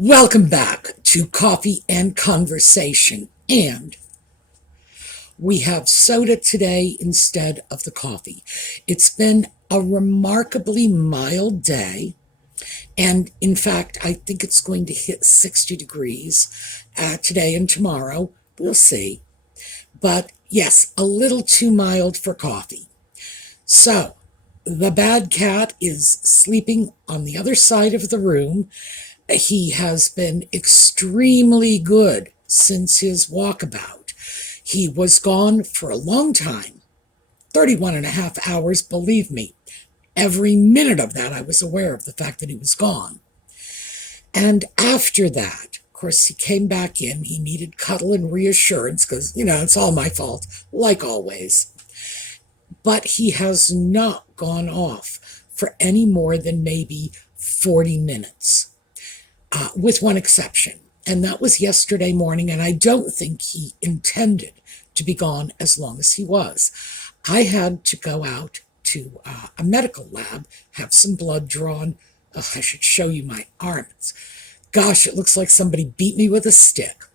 Welcome back to Coffee and Conversation. And we have soda today instead of the coffee. It's been a remarkably mild day. And in fact, I think it's going to hit 60 degrees today and tomorrow. We'll see. But yes, a little too mild for coffee. So the bad cat is sleeping on the other side of the room. He has been extremely good since his walkabout. He was gone for a long time, 31 and a half hours, believe me. Every minute of that, I was aware of the fact that he was gone. And after that, of course, he came back in. He needed cuddle and reassurance because, it's all my fault, like always. But he has not gone off for any more than maybe 40 minutes. With one exception, and that was yesterday morning, and I don't think he intended to be gone as long as he was. I had to go out to a medical lab, have some blood drawn. I should show you my arm. Gosh, it looks like somebody beat me with a stick.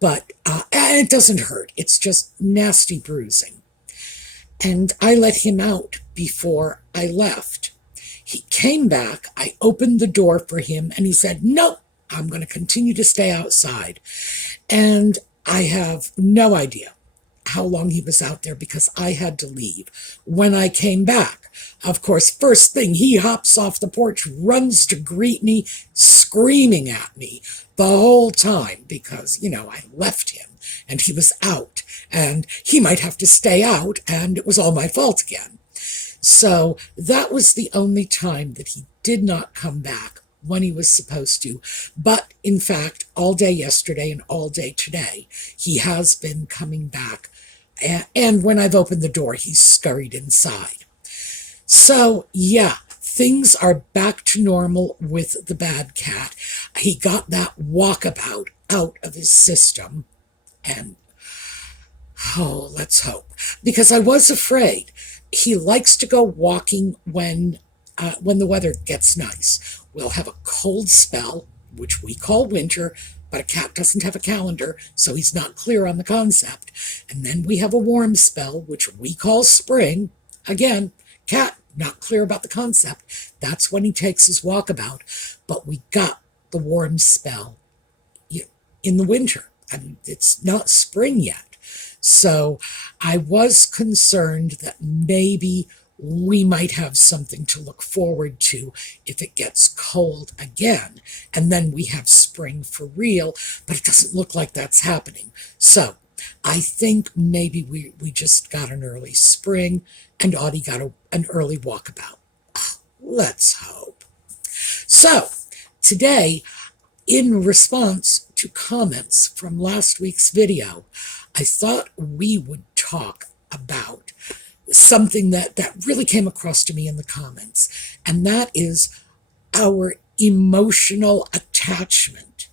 But it doesn't hurt. It's just nasty bruising. And I let him out before I left. He came back, I opened the door for him, and he said, "Nope, I'm going to continue to stay outside." And I have no idea how long he was out there because I had to leave. When I came back, of course, first thing, he hops off the porch, runs to greet me, screaming at me the whole time because, I left him and he was out and he might have to stay out and it was all my fault again. So that was the only time that he did not come back when he was supposed to. But in fact, all day yesterday and all day today, he has been coming back. And when I've opened the door, he's scurried inside. So yeah, things are back to normal with the bad cat. He got that walkabout out of his system. And let's hope. Because I was afraid. He likes to go walking when the weather gets nice. We'll have a cold spell, which we call winter, but a cat doesn't have a calendar, so he's not clear on the concept. And then we have a warm spell, which we call spring. Again, cat not clear about the concept. That's when he takes his walkabout. But we got the warm spell in the winter. I mean, it's not spring yet. So I was concerned that maybe we might have something to look forward to if it gets cold again, and then we have spring for real, but it doesn't look like that's happening. So I think maybe we just got an early spring, and Audie got an early walkabout. Let's hope. So today, in response to comments from last week's video, I thought we would talk about something that really came across to me in the comments, and that is our emotional attachment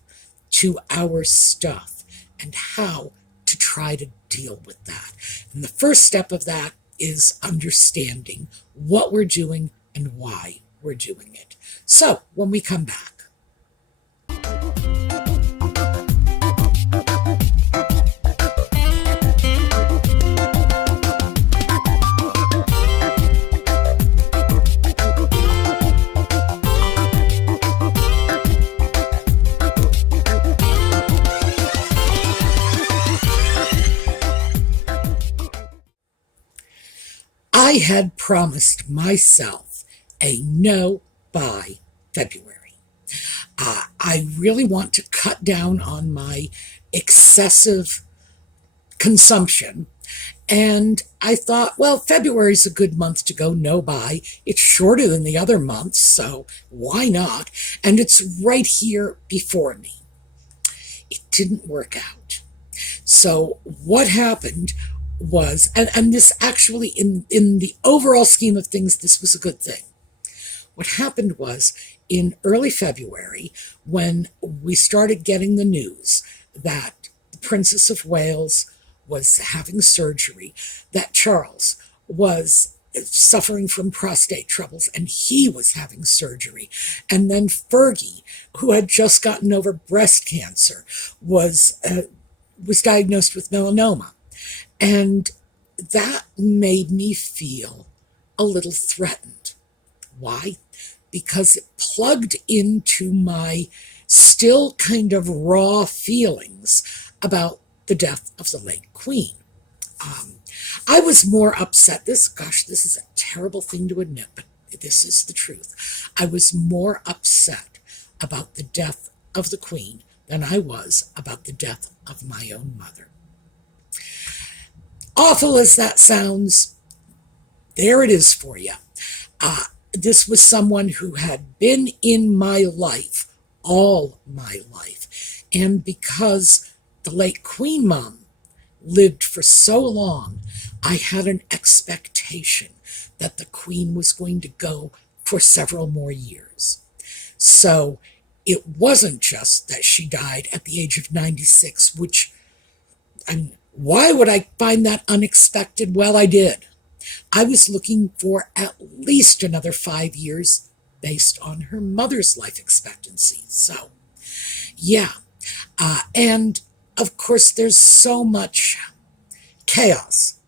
to our stuff and how to try to deal with that. And the first step of that is understanding what we're doing and why we're doing it. So when we come back, I had promised myself a no buy February. I really want to cut down on my excessive consumption. And I thought, well, February's a good month to go no buy. It's shorter than the other months, so why not? And it's right here before me. It didn't work out. So what happened was, and this actually, in the overall scheme of things, this was a good thing. What happened was, in early February, when we started getting the news that the Princess of Wales was having surgery, that Charles was suffering from prostate troubles, and he was having surgery. And then Fergie, who had just gotten over breast cancer, was diagnosed with melanoma. And that made me feel a little threatened. Why? Because it plugged into my still kind of raw feelings about the death of the late Queen. I was more upset. This is a terrible thing to admit, but this is the truth. I was more upset about the death of the Queen than I was about the death of my own mother. Awful as that sounds, there it is for you. This was someone who had been in my life all my life. And because the late Queen Mom lived for so long, I had an expectation that the Queen was going to go for several more years. So it wasn't just that she died at the age of 96, which, why would I find that unexpected? Well, I did. I was looking for at least another 5 years based on her mother's life expectancy. So, yeah. And of course, there's so much chaos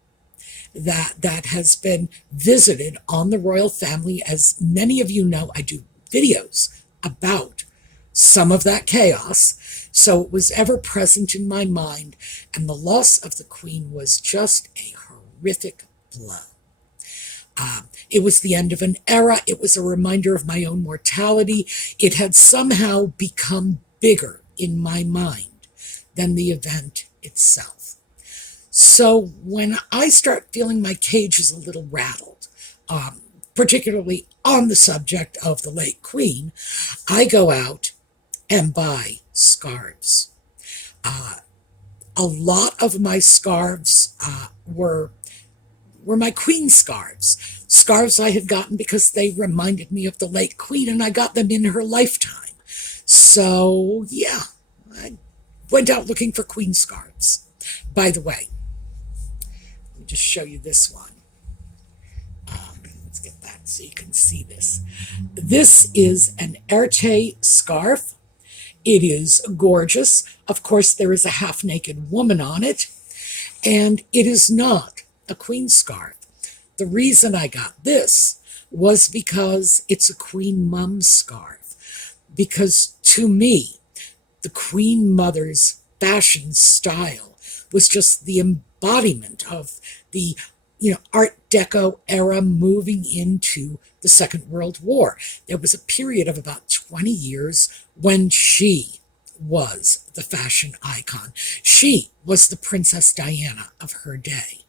that has been visited on the royal family. As many of you know, I do videos about some of that chaos. So it was ever present in my mind, and the loss of the Queen was just a horrific blow. It was the end of an era. It was a reminder of my own mortality. It had somehow become bigger in my mind than the event itself. So when I start feeling my cage is a little rattled, particularly on the subject of the late Queen, I go out and buy scarves. A lot of my scarves were my Queen scarves I had gotten because they reminded me of the late Queen, and I got them in her lifetime. So, yeah, I went out looking for Queen scarves. By the way, let me just show you this one. Let's get back so you can see this. This is an Erte scarf. It is gorgeous. Of course, there is a half-naked woman on it, and it is not a Queen scarf. The reason I got this was because it's a Queen Mum scarf. Because to me, the Queen Mother's fashion style was just the embodiment of the Art Deco era moving into the Second World War. There was a period of about 20 years when she was the fashion icon. She was the Princess Diana of her day.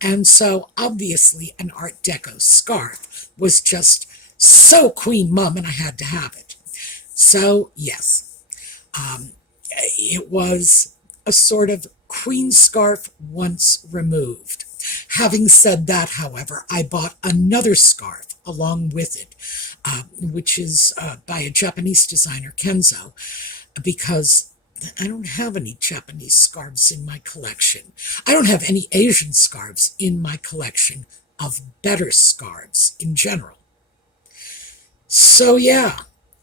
And so obviously an Art Deco scarf was just so Queen Mum, and I had to have it. So yes, it was a sort of Queen scarf once removed. Having said that, however, I bought another scarf along with it, which is by a Japanese designer, Kenzo, because I don't have any Japanese scarves in my collection. I don't have any Asian scarves in my collection of better scarves in general. So yeah,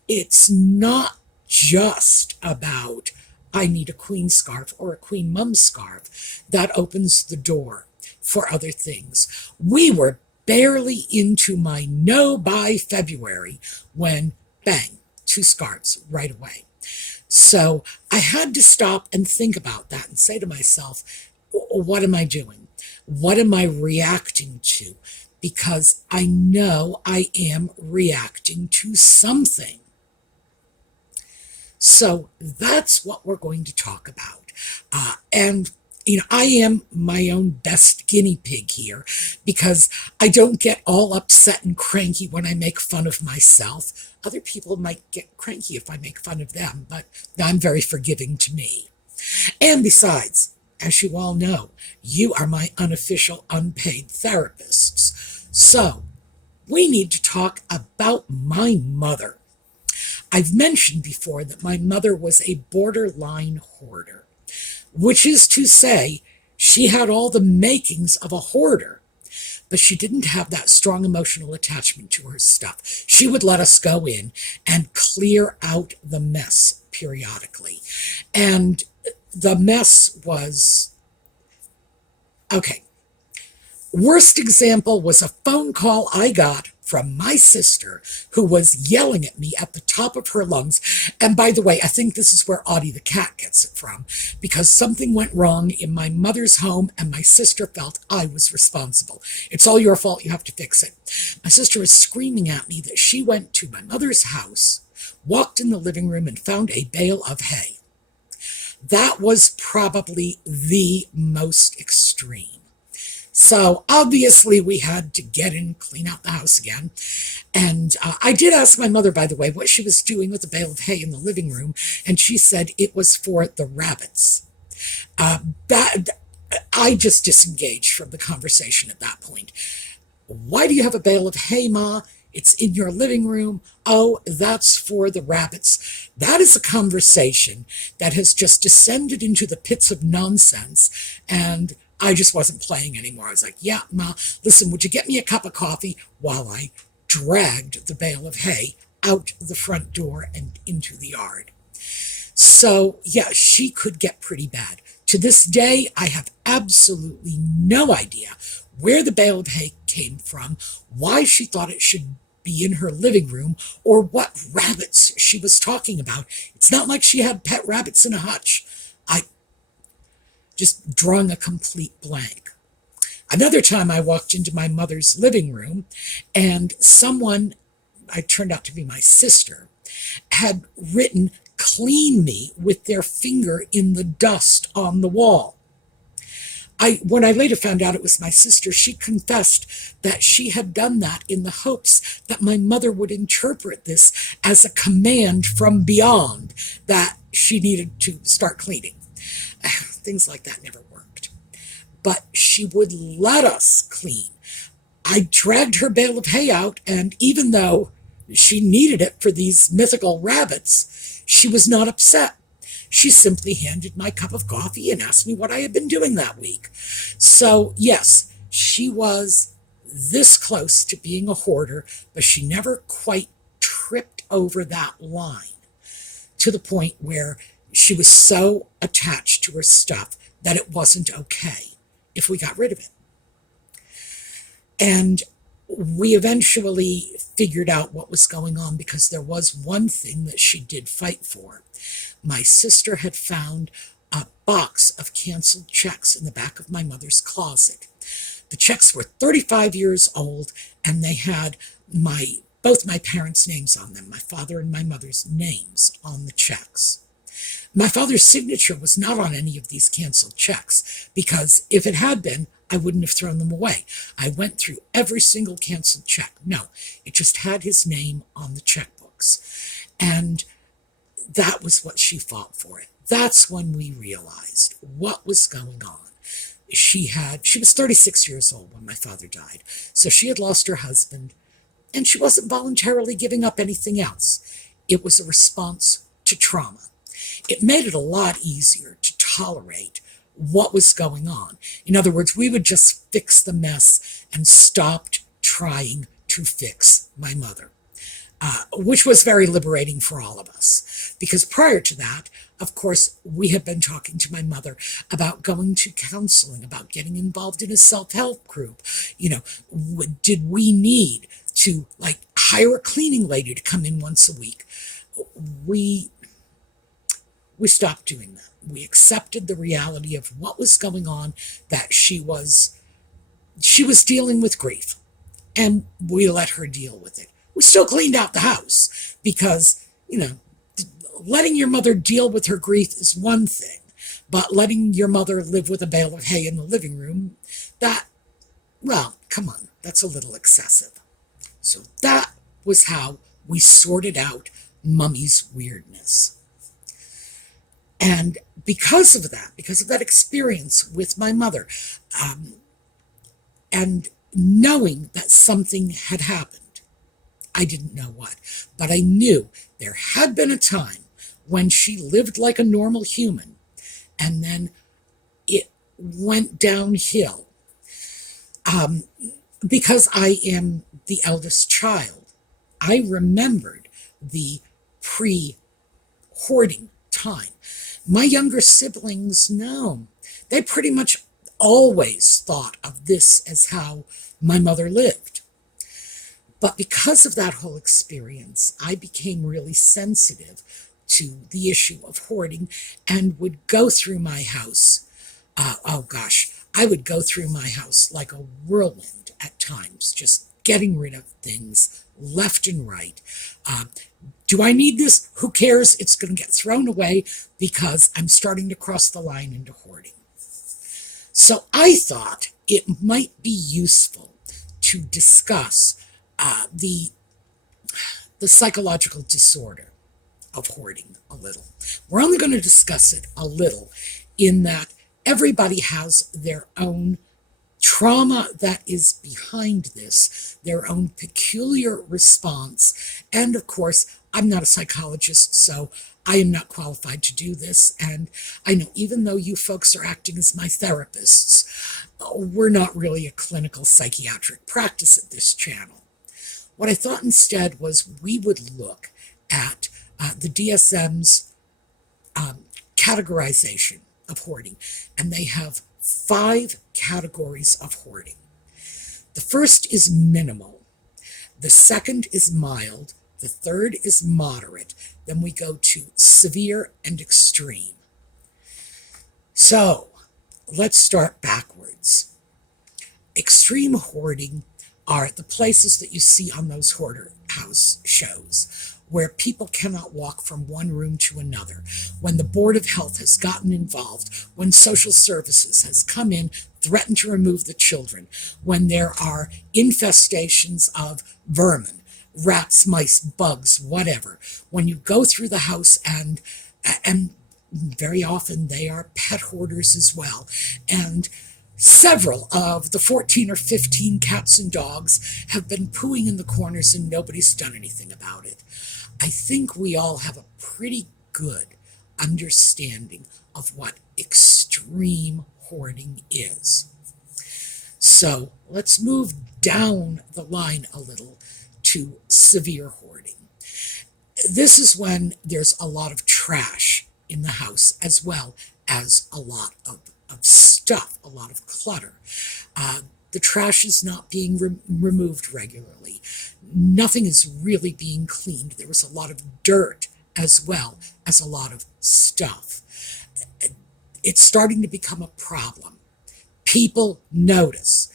it's not just about I need a Queen scarf or a Queen Mum scarf that opens the door for other things. We were barely into my no-buy February when, bang, 2 scarves right away. So I had to stop and think about that and say to myself, what am I doing? What am I reacting to? Because I know I am reacting to something. So that's what we're going to talk about. And I am my own best guinea pig here because I don't get all upset and cranky when I make fun of myself. Other people might get cranky if I make fun of them, but I'm very forgiving to me. And besides, as you all know, you are my unofficial unpaid therapists. So we need to talk about my mother. I've mentioned before that my mother was a borderline hoarder, which is to say she had all the makings of a hoarder, but she didn't have that strong emotional attachment to her stuff. She would let us go in and clear out the mess periodically. And the mess was, okay, worst example was a phone call I got from my sister, who was yelling at me at the top of her lungs. And by the way, I think this is where Audie the cat gets it from, because something went wrong in my mother's home and my sister felt I was responsible. It's all your fault, you have to fix it. My sister was screaming at me that she went to my mother's house, walked in the living room, and found a bale of hay. That was probably the most extreme. So obviously we had to get in, clean out the house again. And I did ask my mother, by the way, what she was doing with the bale of hay in the living room. And she said it was for the rabbits. I just disengaged from the conversation at that point. Why do you have a bale of hay, Ma? It's in your living room. Oh, that's for the rabbits. That is a conversation that has just descended into the pits of nonsense. And I just wasn't playing anymore. I was like, yeah, Ma, listen, would you get me a cup of coffee, while I dragged the bale of hay out the front door and into the yard. So, yeah, she could get pretty bad. To this day, I have absolutely no idea where the bale of hay came from, why she thought it should be in her living room, or what rabbits she was talking about. It's not like she had pet rabbits in a hutch. I just drawing a complete blank. Another time I walked into my mother's living room and someone, I turned out to be my sister, had written "clean me" with their finger in the dust on the wall. When I later found out it was my sister, she confessed that she had done that in the hopes that my mother would interpret this as a command from beyond that she needed to start cleaning. Things like that never worked. But she would let us clean. I dragged her bale of hay out, and even though she needed it for these mythical rabbits, she was not upset. She simply handed my cup of coffee and asked me what I had been doing that week. So, yes, she was this close to being a hoarder, but she never quite tripped over that line to the point where she was so attached to her stuff that it wasn't okay if we got rid of it. And we eventually figured out what was going on, because there was one thing that she did fight for. My sister had found a box of canceled checks in the back of my mother's closet. The checks were 35 years old, and they had both my parents' names on them, my father and my mother's names on the checks. My father's signature was not on any of these canceled checks, because if it had been, I wouldn't have thrown them away. I went through every single canceled check. No, it just had his name on the checkbooks. And that was what she fought for. That's when we realized what was going on. She was 36 years old when my father died. So she had lost her husband, and she wasn't voluntarily giving up anything else. It was a response to trauma. It made it a lot easier to tolerate what was going on. In other words, we would just fix the mess and stopped trying to fix my mother, which was very liberating for all of us. Because prior to that, of course, we had been talking to my mother about going to counseling, about getting involved in a self-help group. Did we need to hire a cleaning lady to come in once a week? We stopped doing that. We accepted the reality of what was going on, that she was dealing with grief, and we let her deal with it. We still cleaned out the house, because, letting your mother deal with her grief is one thing, but letting your mother live with a bale of hay in the living room, come on, that's a little excessive. So that was how we sorted out Mummy's weirdness. And because of that experience with my mother, and knowing that something had happened, I didn't know what, but I knew there had been a time when she lived like a normal human, and then it went downhill. because I am the eldest child, I remembered the pre hoarding time. My younger siblings, no. They pretty much always thought of this as how my mother lived. But because of that whole experience, I became really sensitive to the issue of hoarding and would go through my house. Oh gosh, I would go through my house like a whirlwind at times, just getting rid of things left and right. Uh, do I need this? Who cares? It's going to get thrown away because I'm starting to cross the line into hoarding. So I thought it might be useful to discuss the psychological disorder of hoarding a little. We're only going to discuss it a little in that everybody has their own trauma that is behind this, their own peculiar response. And of course, I'm not a psychologist, so I am not qualified to do this. And I know even though you folks are acting as my therapists, we're not really a clinical psychiatric practice at this channel. What I thought instead was we would look at the DSM's categorization of hoarding, and they have 5 categories of hoarding. The first is minimal, the second is mild, the third is moderate, then we go to severe and extreme. So let's start backwards. Extreme hoarding are the places that you see on those hoarder house shows, where people cannot walk from one room to another, when the Board of Health has gotten involved, when social services has come in, threatened to remove the children, when there are infestations of vermin, rats, mice, bugs, whatever, when you go through the house and very often they are pet hoarders as well, and several of the 14 or 15 cats and dogs have been pooing in the corners and nobody's done anything about it. I think we all have a pretty good understanding of what extreme hoarding is. So let's move down the line a little to severe hoarding. This is when there's a lot of trash in the house as well as a lot of stuff, a lot of clutter. The trash is not being removed regularly. Nothing is really being cleaned. There was a lot of dirt as well as a lot of stuff. It's starting to become a problem. People notice.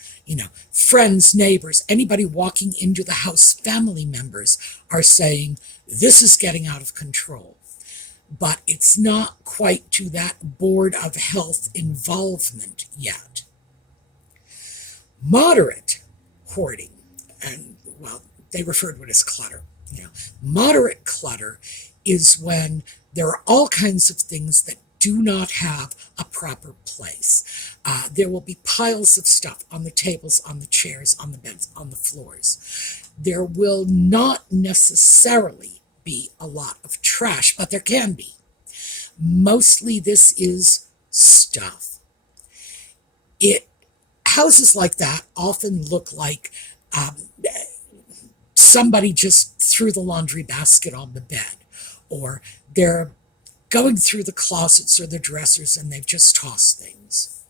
Friends, neighbors, anybody walking into the house, family members are saying, this is getting out of control. But it's not quite to that Board of Health involvement yet. Moderate hoarding, and they refer to it as clutter. Moderate clutter is when there are all kinds of things that do not have a proper place. There will be piles of stuff on the tables, on the chairs, on the beds, on the floors. There will not necessarily be a lot of trash, but there can be. Mostly this is stuff. Houses like that often look like somebody just threw the laundry basket on the bed, or they're going through the closets or the dressers and they've just tossed things.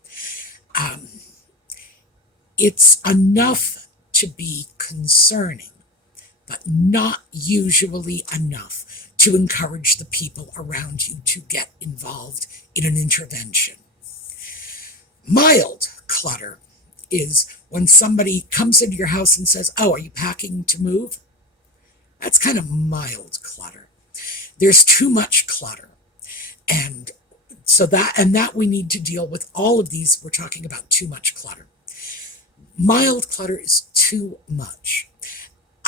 It's enough to be concerning, but not usually enough to encourage the people around you to get involved in an intervention. Mild clutter is when somebody comes into your house and says, oh, are you packing to move? That's kind of mild clutter. There's too much clutter. And so that we need to deal with all of these. We're talking about too much clutter. Mild clutter is too much.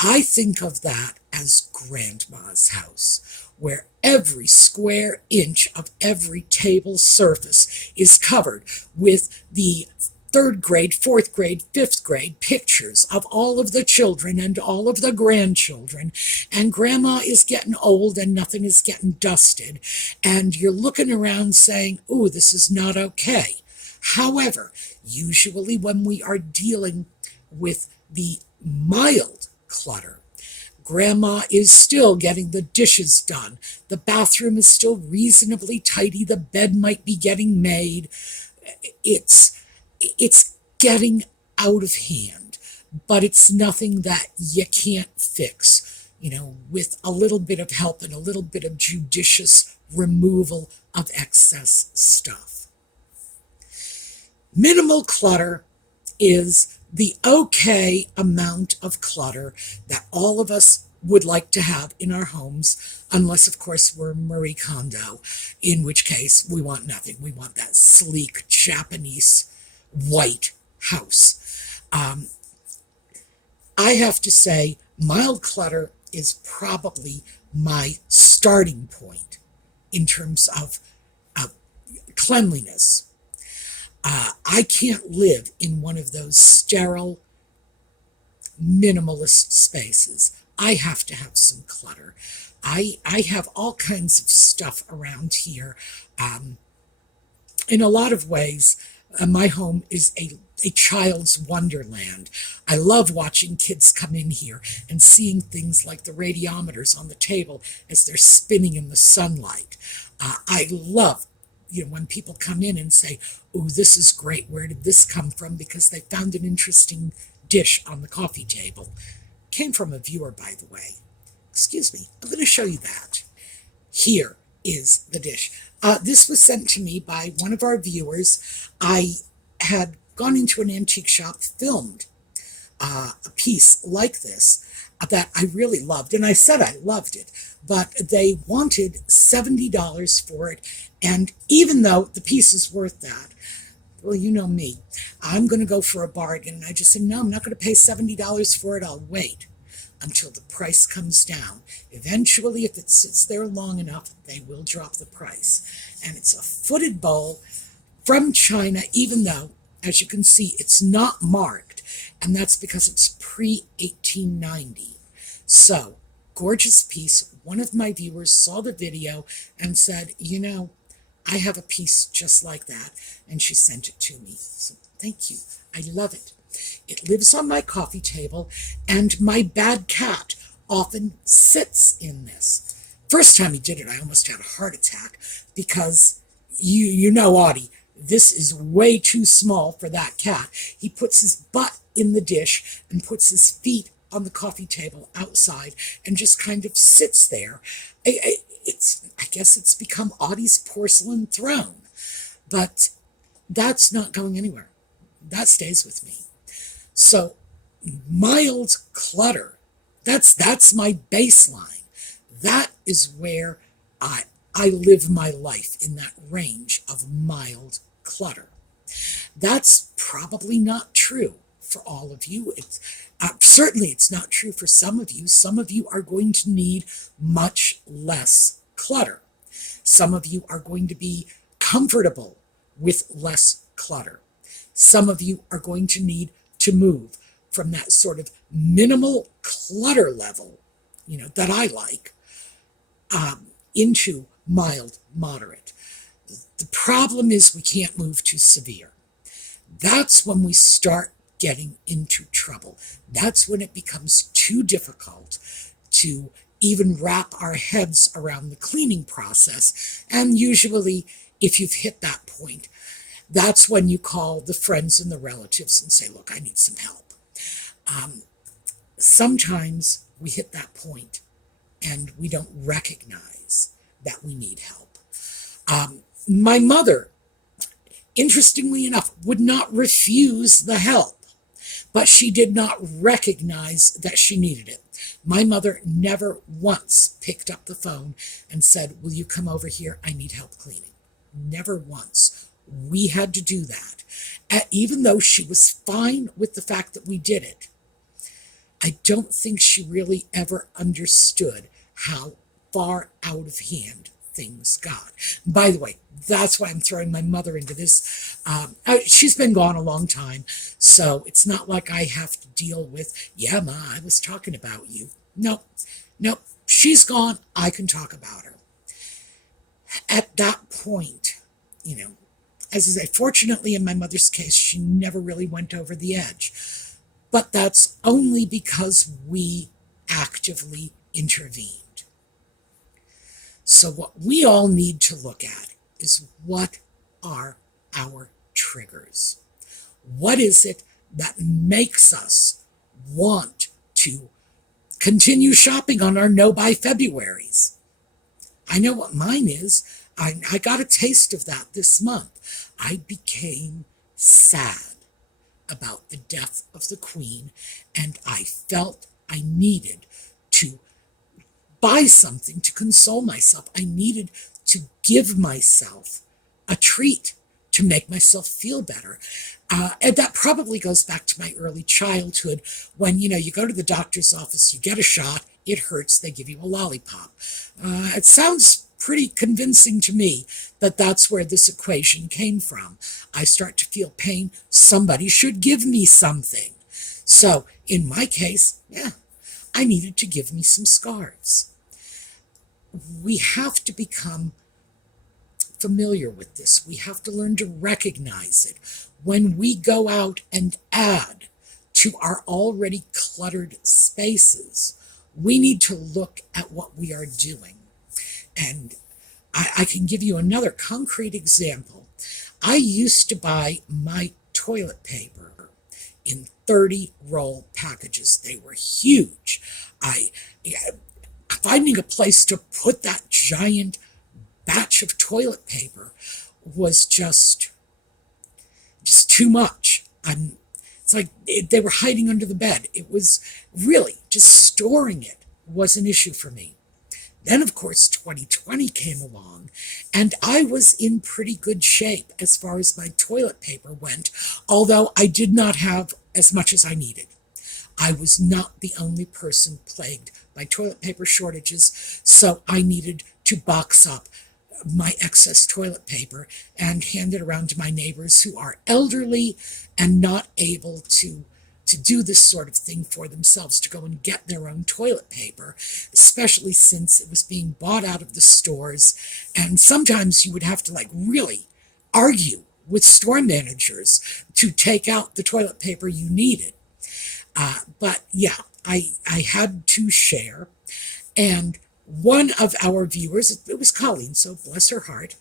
I think of that as grandma's house, where every square inch of every table surface is covered with the 3rd grade, 4th grade, 5th grade pictures of all of the children and all of the grandchildren, and grandma is getting old and nothing is getting dusted, and you're looking around saying, ooh, this is not okay. However, usually when we are dealing with the mild clutter. Grandma is still getting the dishes done. The bathroom is still reasonably tidy. The bed might be getting made. It's getting out of hand, but it's nothing that you can't fix, with a little bit of help and a little bit of judicious removal of excess stuff. Minimal clutter is the okay amount of clutter that all of us would like to have in our homes, unless, of course, we're Marie Kondo, in which case we want nothing. We want that sleek Japanese white house. I have to say, mild clutter is probably my starting point in terms of cleanliness. I can't live in one of those sterile, minimalist spaces. I have to have some clutter. I have all kinds of stuff around here. In a lot of ways, my home is a child's wonderland. I love watching kids come in here and seeing things like the radiometers on the table as they're spinning in the sunlight. I love when people come in and say, "Oh, this is great. Where did this come from?" Because they found an interesting dish on the coffee table. Came from a viewer, by the way. Excuse me. I'm going to show you that. Here is the dish. This was sent to me by one of our viewers. I had gone into an antique shop, filmed a piece like this that I really loved, and I said I loved it, but they wanted $70 for it, and even though the piece is worth that, well, you know me, I'm going to go for a bargain, and I just said, no, I'm not going to pay $70 for it. I'll wait until the price comes down. Eventually, if it sits there long enough, they will drop the price. And it's a footed bowl from China, even though, as you can see, it's not marked, and that's because it's pre-1890. So, gorgeous piece. One of my viewers saw the video and said, I have a piece just like that, and she sent it to me. So, thank you. I love it. It lives on my coffee table, and my bad cat often sits in this. First time he did it, I almost had a heart attack because, Audie, this is way too small for that cat. He puts his butt in the dish and puts his feet on the coffee table outside and just kind of sits there. I guess it's become Audie's porcelain throne, but that's not going anywhere. That stays with me. So mild clutter, that's my baseline. That is where I live my life, in that range of mild clutter. That's probably not true for all of you. Certainly it's not true for some of you. Some of you are going to need much less clutter. Some of you are going to be comfortable with less clutter. Some of you are going to need to move from that sort of minimal clutter level, that I like, into mild, moderate. The problem is we can't move too severe. That's when we start getting into trouble. That's when it becomes too difficult to even wrap our heads around the cleaning process. And usually, if you've hit that point, that's when you call the friends and the relatives and say, look, I need some help. Sometimes we hit that point and we don't recognize that we need help. My mother, interestingly enough, would not refuse the help, but she did not recognize that she needed it. My mother never once picked up the phone and said, will you come over here? I need help cleaning. Never once. We had to do that. Even though she was fine with the fact that we did it, I don't think she really ever understood how far out of hand things got. By the way, that's why I'm throwing my mother into this. She's been gone a long time, so it's not like I have to deal with, yeah, Ma, I was talking about you. Nope, she's gone. I can talk about her. At that point, as I say, fortunately in my mother's case, she never really went over the edge. but that's only because we actively intervened. So what we all need to look at is, what are our triggers? What is it that makes us want to continue shopping on our no-buy Februaries? I know what mine is. I got a taste of that this month. I became sad about the death of the Queen, and I felt I needed to buy something to console myself. I needed to give myself a treat to make myself feel better. And that probably goes back to my early childhood when, you go to the doctor's office, you get a shot, it hurts, they give you a lollipop. It sounds pretty convincing to me that that's where this equation came from. I start to feel pain, somebody should give me something. So in my case, I needed to give me some scarves. We have to become familiar with this. We have to learn to recognize it. When we go out and add to our already cluttered spaces, we need to look at what we are doing. And I can give you another concrete example. I used to buy my toilet paper in 30-roll packages. They were huge. Finding a place to put that giant batch of toilet paper was just too much. It's like they were hiding under the bed. It was really just storing it was an issue for me. Then, of course, 2020 came along, and I was in pretty good shape as far as my toilet paper went, although I did not have as much as I needed. I was not the only person plagued by toilet paper shortages, so I needed to box up my excess toilet paper and hand it around to my neighbors who are elderly and not able to do this sort of thing for themselves, to go and get their own toilet paper, especially since it was being bought out of the stores. And sometimes you would have to really argue with store managers to take out the toilet paper you needed. But yeah, I had to share. And one of our viewers, it was Colleen, so bless her heart,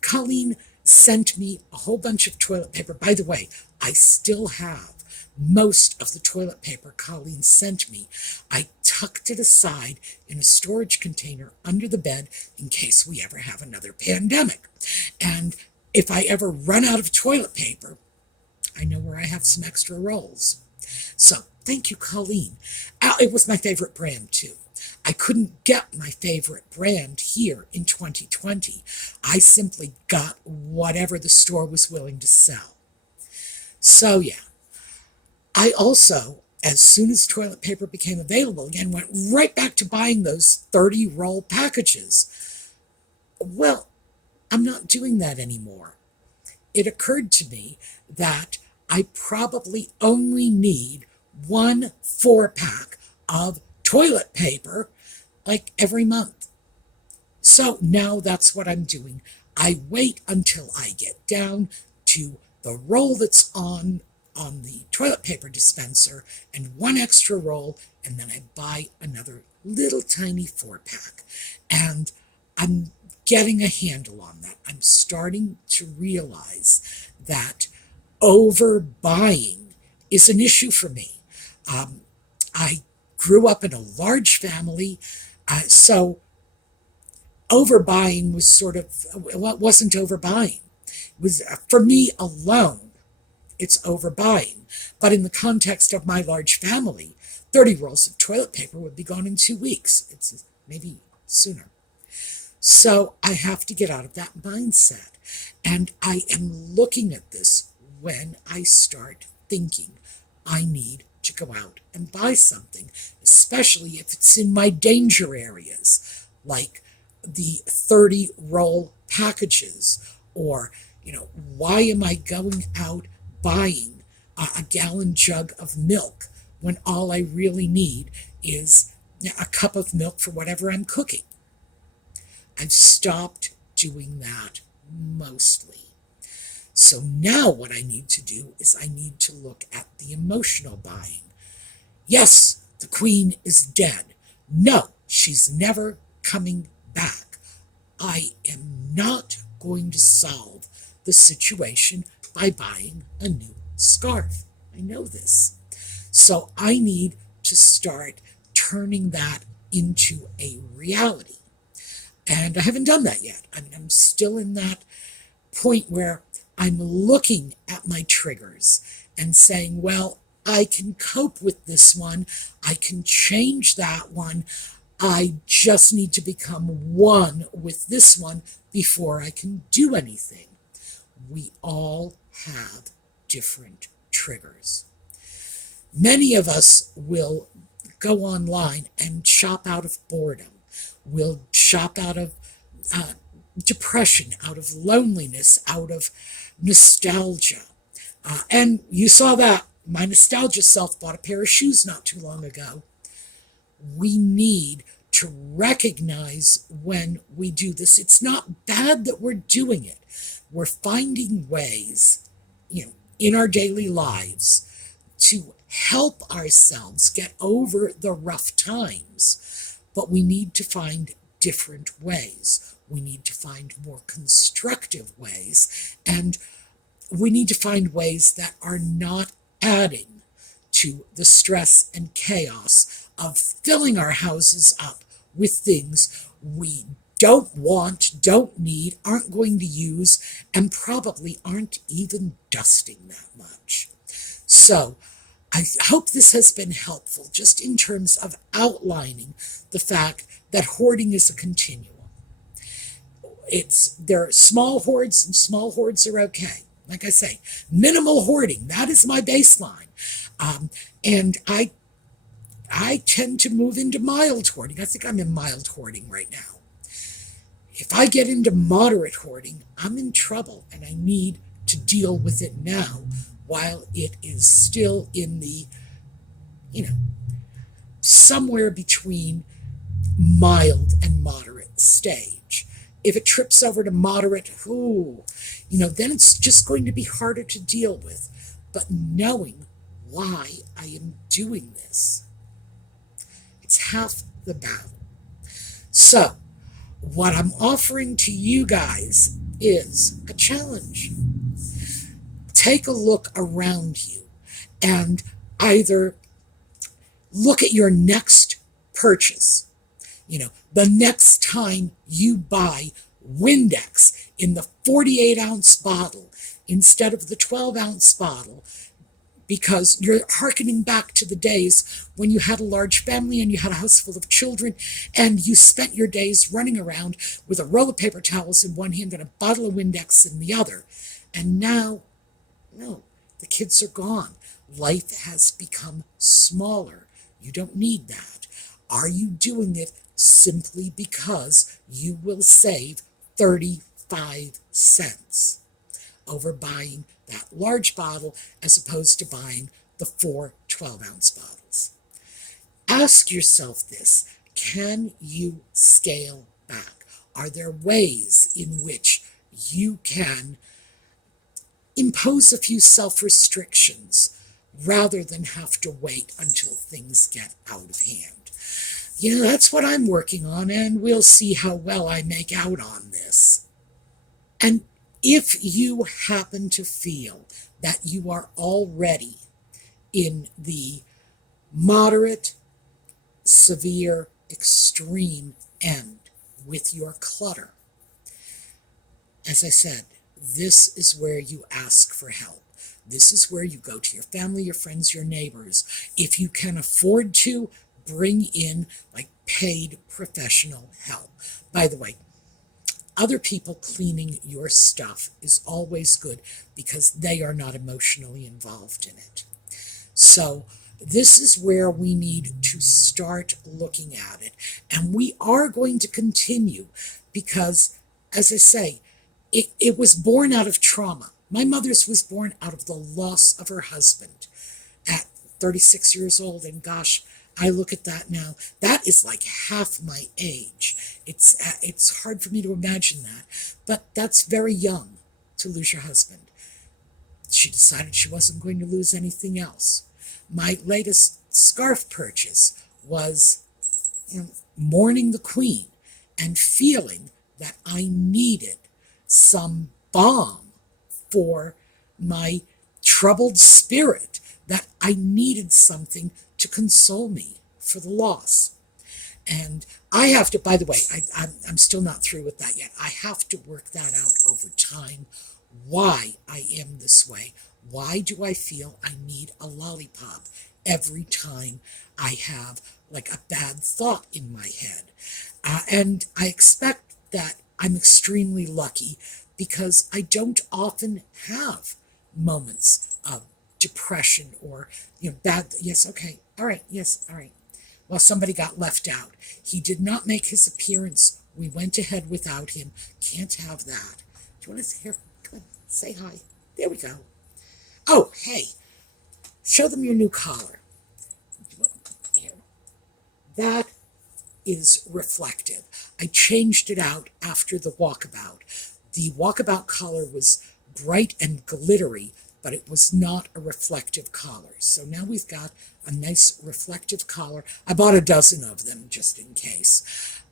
Colleen sent me a whole bunch of toilet paper. By the way, I still have most of the toilet paper Colleen sent me. I tucked it aside in a storage container under the bed in case we ever have another pandemic. And if I ever run out of toilet paper, I know where I have some extra rolls. So thank you, Colleen. It was my favorite brand, too. I couldn't get my favorite brand here in 2020. I simply got whatever the store was willing to sell. So yeah, I also, as soon as toilet paper became available again, went right back to buying those 30-roll packages. Well, I'm not doing that anymore. It occurred to me that I probably only need 1 4-pack of toilet paper every month. So now that's what I'm doing. I wait until I get down to the roll that's on the toilet paper dispenser and 1 extra roll, and then I buy another little tiny 4-pack. And I'm getting a handle on that. I'm starting to realize that overbuying is an issue for me. I grew up in a large family, so overbuying was it wasn't overbuying. It was, for me alone, it's overbuying. But in the context of my large family, 30 rolls of toilet paper would be gone in 2 weeks. It's maybe sooner. So I have to get out of that mindset. And I am looking at this when I start thinking I need to go out and buy something, especially if it's in my danger areas, like the 30-roll packages, or, why am I going out buying a gallon jug of milk when all I really need is a cup of milk for whatever I'm cooking? I've stopped doing that mostly. So now what I need to do is I need to look at the emotional buying. Yes, the queen is dead. No, she's never coming back. I am not going to solve the situation by buying a new scarf. I know this. So I need to start turning that into a reality. And I haven't done that yet. I'm still in that point where I'm looking at my triggers and saying, well, I can cope with this one. I can change that one. I just need to become one with this one before I can do anything. We all have different triggers. Many of us will go online and shop out of boredom. We'll shop out of depression, out of loneliness, out of nostalgia. And you saw that. My nostalgia self bought a pair of shoes not too long ago. We need to recognize when we do this. It's not bad that we're doing it. We're finding ways, in our daily lives to help ourselves get over the rough times. But we need to find different ways. We need to find more constructive ways. And we need to find ways that are not adding to the stress and chaos of filling our houses up with things we don't want, don't need, aren't going to use, and probably aren't even dusting that much. So I hope this has been helpful just in terms of outlining the fact that hoarding is a continuum. There are small hoards, and small hoards are okay. Like I say, minimal hoarding, that is my baseline. And I tend to move into mild hoarding. I think I'm in mild hoarding right now. If I get into moderate hoarding, I'm in trouble, and I need to deal with it now while it is still in the, somewhere between mild and moderate stage. If it trips over to moderate, then it's just going to be harder to deal with. But knowing why I am doing this, it's half the battle. So, what I'm offering to you guys is a challenge. Take a look around you and either look at your next purchase. The next time you buy Windex in the 48-ounce bottle instead of the 12-ounce bottle, because you're hearkening back to the days when you had a large family and you had a house full of children and you spent your days running around with a roll of paper towels in one hand and a bottle of Windex in the other. And now, no, the kids are gone. Life has become smaller. You don't need that. Are you doing it simply because you will save 35 cents over buying that large bottle as opposed to buying the 4 12-ounce bottles? Ask yourself this. Can you scale back? Are there ways in which you can impose a few self-restrictions rather than have to wait until things get out of hand? That's what I'm working on, and we'll see how well I make out on this. And if you happen to feel that you are already in the moderate, severe, extreme end with your clutter, as I said, this is where you ask for help. This is where you go to your family, your friends, your neighbors. If you can afford to, bring in paid professional help. By the way, other people cleaning your stuff is always good because they are not emotionally involved in it. So this is where we need to start looking at it. And we are going to continue because, as I say, it was born out of trauma. My mother's was born out of the loss of her husband at 36 years old. And gosh, I look at that now. That is like half my age. It's hard for me to imagine that. But that's very young to lose your husband. She decided she wasn't going to lose anything else. My latest scarf purchase was, mourning the Queen and feeling that I needed some balm for my troubled spirit, that I needed something to console me for the loss. And I have to, by the way, I'm still not through with that yet. I have to work that out over time, why I am this way. Why do I feel I need a lollipop every time I have like a bad thought in my head? And I expect that I'm extremely lucky because I don't often have moments of depression or, bad. Yes, okay, all right, yes, all right. Well, somebody got left out. He did not make his appearance. We went ahead without him. Can't have that. Do you want to say here? Come on, say hi. There we go. Oh, hey, show them your new collar. Here. That is reflective. I changed it out after the walkabout. The walkabout collar was bright and glittery, but it was not a reflective collar. So now we've got a nice reflective collar. I bought a dozen of them just in case.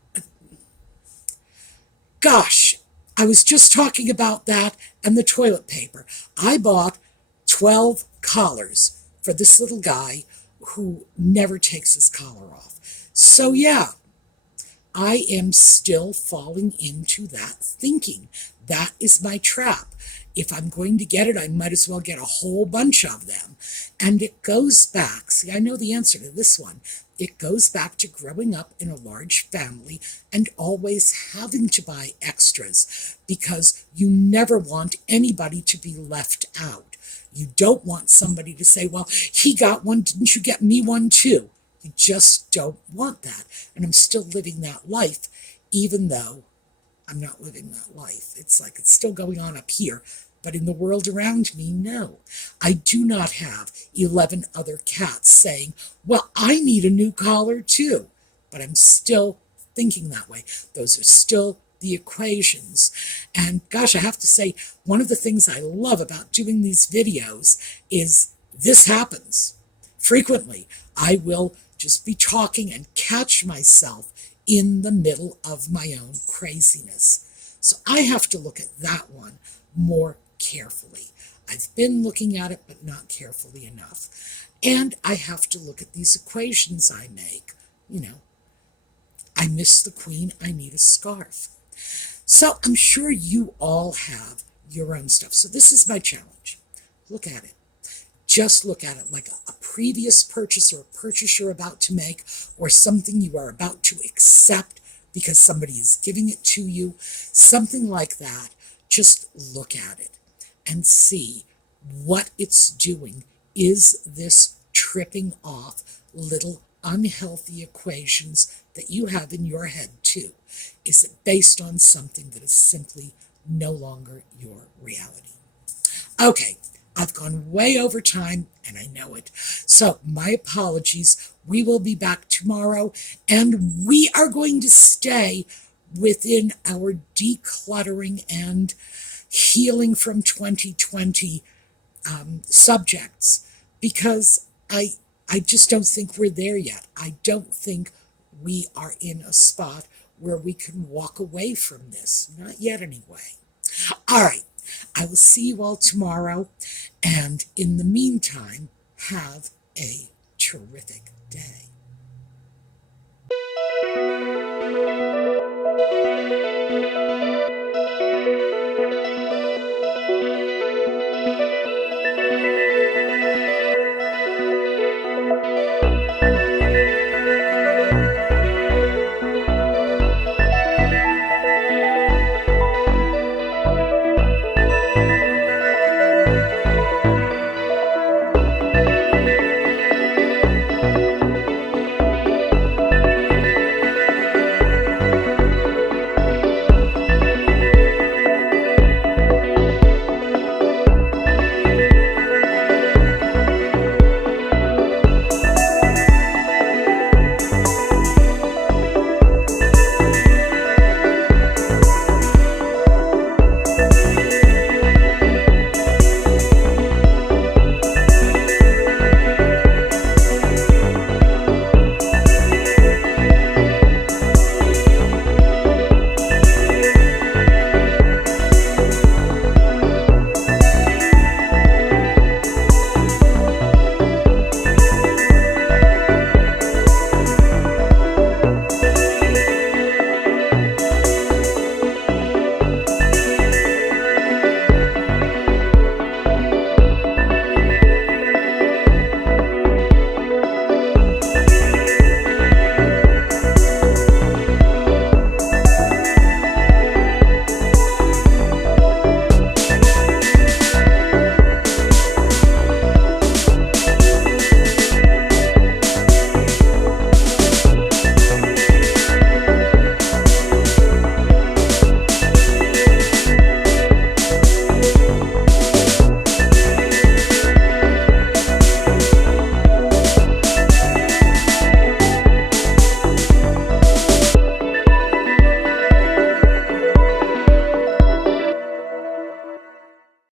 Gosh, I was just talking about that and the toilet paper. I bought 12 collars for this little guy who never takes his collar off. So yeah, I am still falling into that thinking. That is my trap. If I'm going to get it, I might as well get a whole bunch of them. And it goes back, see, I know the answer to this one. It goes back to growing up in a large family and always having to buy extras because you never want anybody to be left out. You don't want somebody to say, well, he got one, didn't you get me one too? You just don't want that. And I'm still living that life, even though I'm not living that life. It's like it's still going on up here, but in the world around me, no. I do not have 11 other cats saying, well, I need a new collar too. But I'm still thinking that way. Those are still the equations. And gosh, I have to say, one of the things I love about doing these videos is this happens frequently. I will just be talking and catch myself in the middle of my own craziness. So I have to look at that one more carefully. I've been looking at it, but not carefully enough. And I have to look at these equations I make. I miss the Queen, I need a scarf. So I'm sure you all have your own stuff. So this is my challenge. Look at it. Just look at it like a previous purchase or a purchase you're about to make or something you are about to accept because somebody is giving it to you, something like that. Just look at it and see what it's doing. Is this tripping off little unhealthy equations that you have in your head too? Is it based on something that is simply no longer your reality? Okay. I've gone way over time, and I know it. So my apologies. We will be back tomorrow, and we are going to stay within our decluttering and healing from 2020 subjects because I just don't think we're there yet. I don't think we are in a spot where we can walk away from this. Not yet, anyway. All right. I will see you all tomorrow, and in the meantime, have a terrific day.